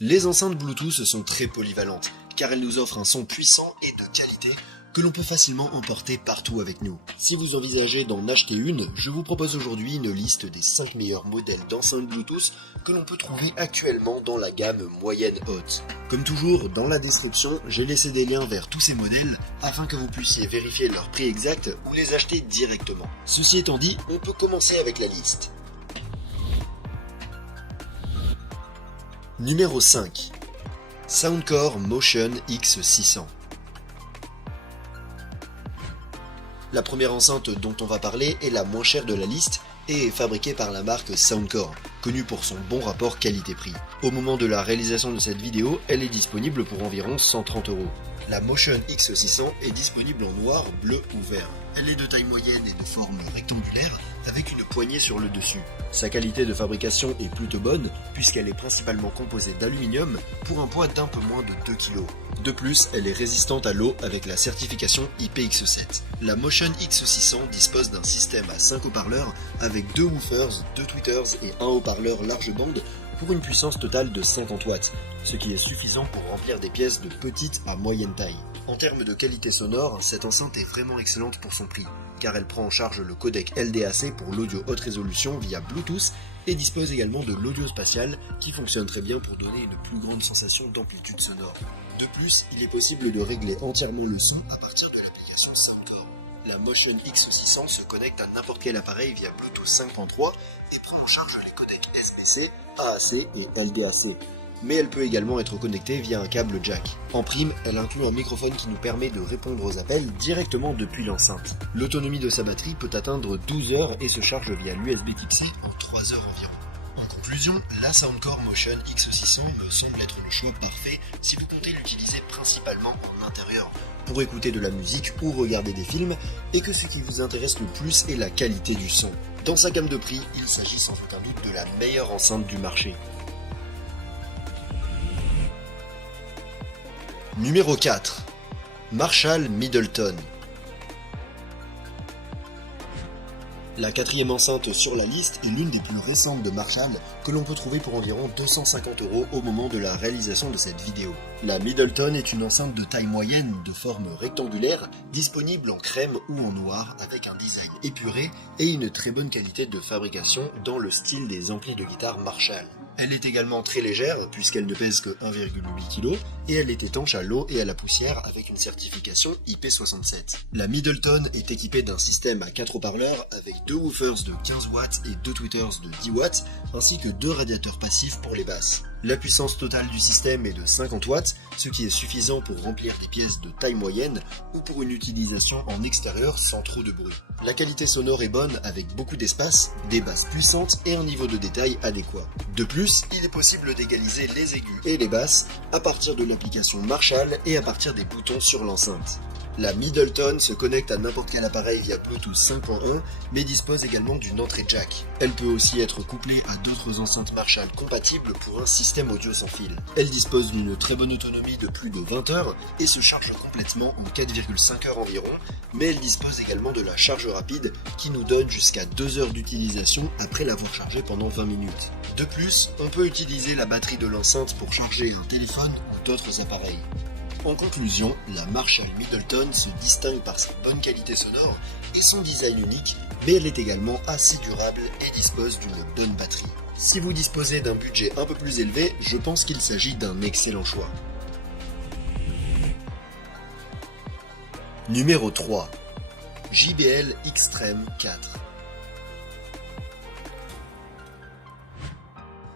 Les enceintes Bluetooth sont très polyvalentes, car elles nous offrent un son puissant et de qualité que l'on peut facilement emporter partout avec nous. Si vous envisagez d'en acheter une, je vous propose aujourd'hui une liste des 5 meilleurs modèles d'enceintes Bluetooth que l'on peut trouver actuellement dans la gamme moyenne-haute. Comme toujours, dans la description, j'ai laissé des liens vers tous ces modèles afin que vous puissiez vérifier leur prix exact ou les acheter directement. Ceci étant dit, on peut commencer avec la liste. Numéro 5. Soundcore Motion X600. La première enceinte dont on va parler est la moins chère de la liste et est fabriquée par la marque Soundcore, connue pour son bon rapport qualité-prix. Au moment de la réalisation de cette vidéo, elle est disponible pour environ 130 €. La Motion X600 est disponible en noir, bleu ou vert. Elle est de taille moyenne et de forme rectangulaire avec une poignée sur le dessus. Sa qualité de fabrication est plutôt bonne puisqu'elle est principalement composée d'aluminium pour un poids d'un peu moins de 2 kg. De plus, elle est résistante à l'eau avec la certification IPX7. La Motion X600 dispose d'un système à 5 haut-parleurs avec 2 woofers, 2 tweeters et un haut-parleur large bande pour une puissance totale de 50 watts, ce qui est suffisant pour remplir des pièces de petite à moyenne taille. En termes de qualité sonore, cette enceinte est vraiment excellente pour son prix, car elle prend en charge le codec LDAC pour l'audio haute résolution via Bluetooth et dispose également de l'audio spatial qui fonctionne très bien pour donner une plus grande sensation d'amplitude sonore. De plus, il est possible de régler entièrement le son à partir de l'application Soundcore. La Motion X600 se connecte à n'importe quel appareil via Bluetooth 5.3 et prend en charge les codecs SBC, AAC et LDAC. Mais elle peut également être connectée via un câble jack. En prime, elle inclut un microphone qui nous permet de répondre aux appels directement depuis l'enceinte. L'autonomie de sa batterie peut atteindre 12 heures et se charge via l'USB Type-C en 3 heures environ. En conclusion, la Soundcore Motion X600 me semble être le choix parfait si vous comptez l'utiliser principalement en intérieur, pour écouter de la musique ou regarder des films, et que ce qui vous intéresse le plus est la qualité du son. Dans sa gamme de prix, il s'agit sans aucun doute de la meilleure enceinte du marché. Numéro 4. Marshall Middleton. La quatrième enceinte sur la liste est l'une des plus récentes de Marshall que l'on peut trouver pour environ 250 € au moment de la réalisation de cette vidéo. La Middleton est une enceinte de taille moyenne de forme rectangulaire, disponible en crème ou en noir avec un design épuré et une très bonne qualité de fabrication dans le style des amplis de guitare Marshall. Elle est également très légère puisqu'elle ne pèse que 1,8 kg et elle est étanche à l'eau et à la poussière avec une certification IP67. La Middleton est équipée d'un système à 4 haut-parleurs avec 2 woofers de 15 watts et 2 tweeters de 10 watts ainsi que 2 radiateurs passifs pour les basses. La puissance totale du système est de 50 watts, ce qui est suffisant pour remplir des pièces de taille moyenne ou pour une utilisation en extérieur sans trop de bruit. La qualité sonore est bonne avec beaucoup d'espace, des basses puissantes et un niveau de détail adéquat. De plus, il est possible d'égaliser les aigus et les basses à partir de l'application Marshall et à partir des boutons sur l'enceinte. La Middleton se connecte à n'importe quel appareil via Bluetooth 5.1 mais dispose également d'une entrée jack. Elle peut aussi être couplée à d'autres enceintes Marshall compatibles pour un système audio sans fil. Elle dispose d'une très bonne autonomie de plus de 20 heures et se charge complètement en 4,5 heures environ, mais elle dispose également de la charge rapide qui nous donne jusqu'à 2 heures d'utilisation après l'avoir chargée pendant 20 minutes. De plus, on peut utiliser la batterie de l'enceinte pour charger un téléphone ou d'autres appareils. En conclusion, la Marshall Middleton se distingue par sa bonne qualité sonore et son design unique, mais elle est également assez durable et dispose d'une bonne batterie. Si vous disposez d'un budget un peu plus élevé, je pense qu'il s'agit d'un excellent choix. Numéro 3. JBL Xtreme 4.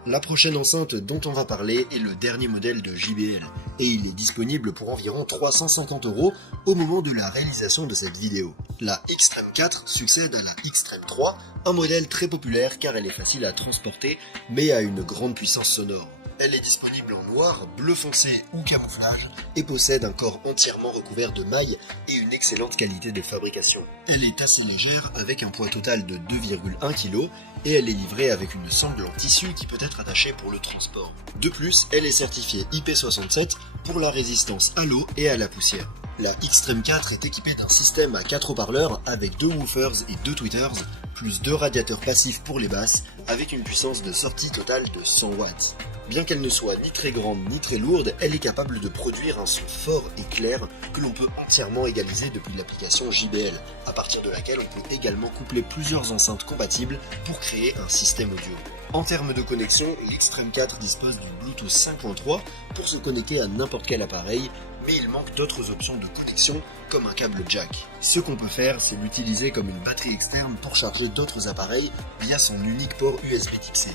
La prochaine enceinte dont on va parler est le dernier modèle de JBL et il est disponible pour environ 350 € au moment de la réalisation de cette vidéo. La Xtreme 4 succède à la Xtreme 3, un modèle très populaire car elle est facile à transporter mais a une grande puissance sonore. Elle est disponible en noir, bleu foncé ou camouflage et possède un corps entièrement recouvert de mailles et une excellente qualité de fabrication. Elle est assez légère avec un poids total de 2,1 kg et elle est livrée avec une sangle en tissu qui peut être attachée pour le transport. De plus, elle est certifiée IP67 pour la résistance à l'eau et à la poussière. La Xtreme 4 est équipée d'un système à 4 haut-parleurs avec 2 woofers et 2 tweeters, plus 2 radiateurs passifs pour les basses, avec une puissance de sortie totale de 100 watts. Bien qu'elle ne soit ni très grande ni très lourde, elle est capable de produire un son fort et clair que l'on peut entièrement égaliser depuis l'application JBL, à partir de laquelle on peut également coupler plusieurs enceintes compatibles pour créer un système audio. En termes de connexion, l'Extreme 4 dispose du Bluetooth 5.3 pour se connecter à n'importe quel appareil, mais il manque d'autres options de connexion comme un câble jack. Ce qu'on peut faire, c'est l'utiliser comme une batterie externe pour charger d'autres appareils via son unique port USB Type-C.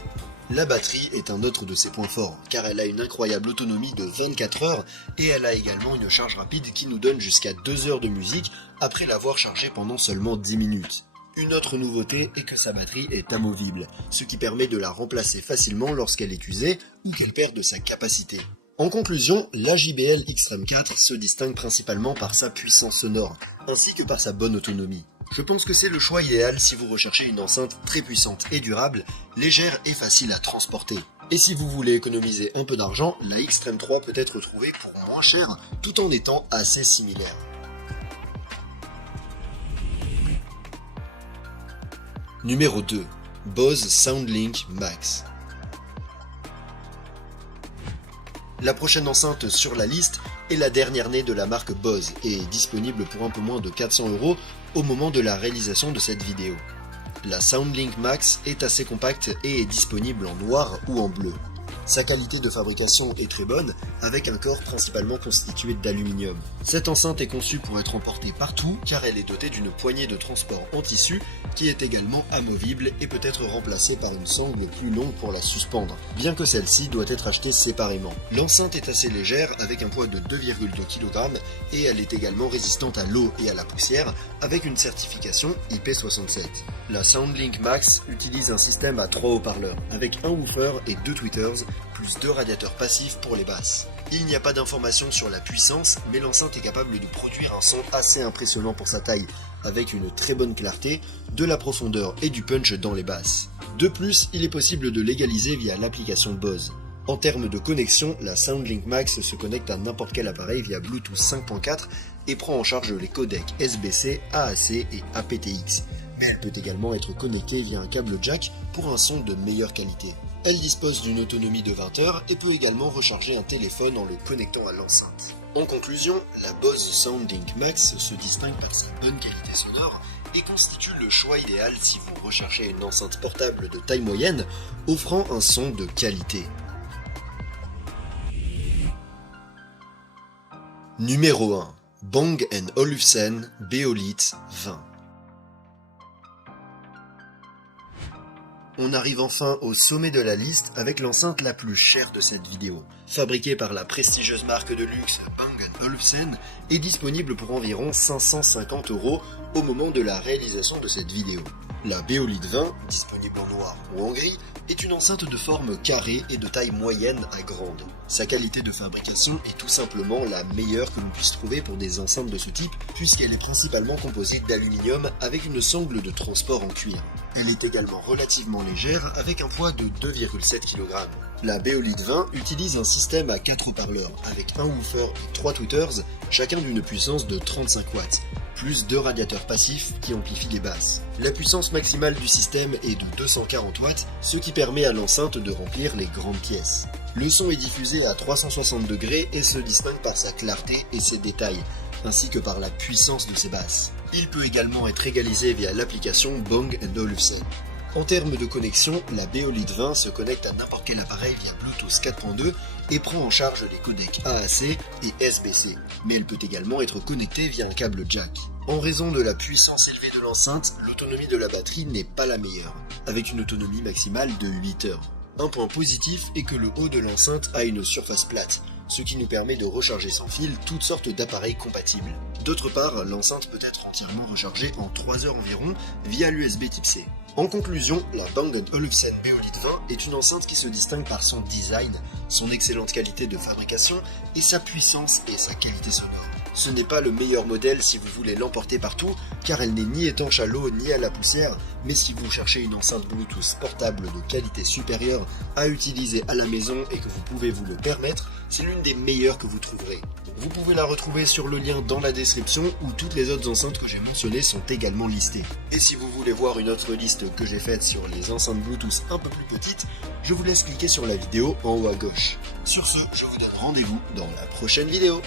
La batterie est un autre de ses points forts, car elle a une incroyable autonomie de 24 heures et elle a également une charge rapide qui nous donne jusqu'à 2 heures de musique après l'avoir chargée pendant seulement 10 minutes. Une autre nouveauté est que sa batterie est amovible, ce qui permet de la remplacer facilement lorsqu'elle est usée ou qu'elle perd de sa capacité. En conclusion, la JBL Extreme 4 se distingue principalement par sa puissance sonore, ainsi que par sa bonne autonomie. Je pense que c'est le choix idéal si vous recherchez une enceinte très puissante et durable, légère et facile à transporter. Et si vous voulez économiser un peu d'argent, la Extreme 3 peut être trouvée pour moins cher, tout en étant assez similaire. Numéro 2. Bose SoundLink Max. La prochaine enceinte sur la liste est la dernière née de la marque Bose et est disponible pour un peu moins de 400 € au moment de la réalisation de cette vidéo. La SoundLink Max est assez compacte et est disponible en noir ou en bleu. Sa qualité de fabrication est très bonne, avec un corps principalement constitué d'aluminium. Cette enceinte est conçue pour être emportée partout, car elle est dotée d'une poignée de transport en tissu, qui est également amovible et peut être remplacée par une sangle plus longue pour la suspendre, bien que celle-ci doit être achetée séparément. L'enceinte est assez légère, avec un poids de 2,2 kg, et elle est également résistante à l'eau et à la poussière, avec une certification IP67. La SoundLink Max utilise un système à 3 haut-parleurs, avec un woofer et 2 tweeters, plus 2 radiateurs passifs pour les basses. Il n'y a pas d'informations sur la puissance, mais l'enceinte est capable de produire un son assez impressionnant pour sa taille, avec une très bonne clarté, de la profondeur et du punch dans les basses. De plus, il est possible de l'égaliser via l'application Bose. En termes de connexion, la SoundLink Max se connecte à n'importe quel appareil via Bluetooth 5.4 et prend en charge les codecs SBC, AAC et aptX. Mais elle peut également être connectée via un câble jack pour un son de meilleure qualité. Elle dispose d'une autonomie de 20 heures et peut également recharger un téléphone en le connectant à l'enceinte. En conclusion, la Bose SoundLink Max se distingue par sa bonne qualité sonore et constitue le choix idéal si vous recherchez une enceinte portable de taille moyenne offrant un son de qualité. Numéro 1. Bang & Olufsen Beolith 20. On arrive enfin au sommet de la liste avec l'enceinte la plus chère de cette vidéo. Fabriquée par la prestigieuse marque de luxe Bang & Olufsen et disponible pour environ 550 € au moment de la réalisation de cette vidéo. La Beolith 20, disponible en noir ou en gris, est une enceinte de forme carrée et de taille moyenne à grande. Sa qualité de fabrication est tout simplement la meilleure que l'on puisse trouver pour des enceintes de ce type, puisqu'elle est principalement composée d'aluminium avec une sangle de transport en cuir. Elle est également relativement légère avec un poids de 2,7 kg. La Beolith 20 utilise un système à 4 haut-parleurs avec un woofer et 3 tweeters, chacun d'une puissance de 35 watts, plus 2 radiateurs passifs qui amplifient les basses. La puissance maximale du système est de 240 watts, ce qui permet à l'enceinte de remplir les grandes pièces. Le son est diffusé à 360 degrés et se distingue par sa clarté et ses détails, ainsi que par la puissance de ses basses. Il peut également être égalisé via l'application Bang & Olufsen. En termes de connexion, la Beolith 20 se connecte à n'importe quel appareil via Bluetooth 4.2 et prend en charge les codecs AAC et SBC, mais elle peut également être connectée via un câble jack. En raison de la puissance élevée de l'enceinte, l'autonomie de la batterie n'est pas la meilleure, avec une autonomie maximale de 8 heures. Un point positif est que le haut de l'enceinte a une surface plate, ce qui nous permet de recharger sans fil toutes sortes d'appareils compatibles. D'autre part, l'enceinte peut être entièrement rechargée en 3 heures environ via l'USB Type-C. En conclusion, la Bang & Olufsen Beolith 20 est une enceinte qui se distingue par son design, son excellente qualité de fabrication et sa puissance et sa qualité sonore. Ce n'est pas le meilleur modèle si vous voulez l'emporter partout, car elle n'est ni étanche à l'eau ni à la poussière, mais si vous cherchez une enceinte Bluetooth portable de qualité supérieure à utiliser à la maison et que vous pouvez vous le permettre, c'est l'une des meilleures que vous trouverez. Vous pouvez la retrouver sur le lien dans la description où toutes les autres enceintes que j'ai mentionnées sont également listées. Et si vous voulez voir une autre liste que j'ai faite sur les enceintes Bluetooth un peu plus petites, je vous laisse cliquer sur la vidéo en haut à gauche. Sur ce, je vous donne rendez-vous dans la prochaine vidéo.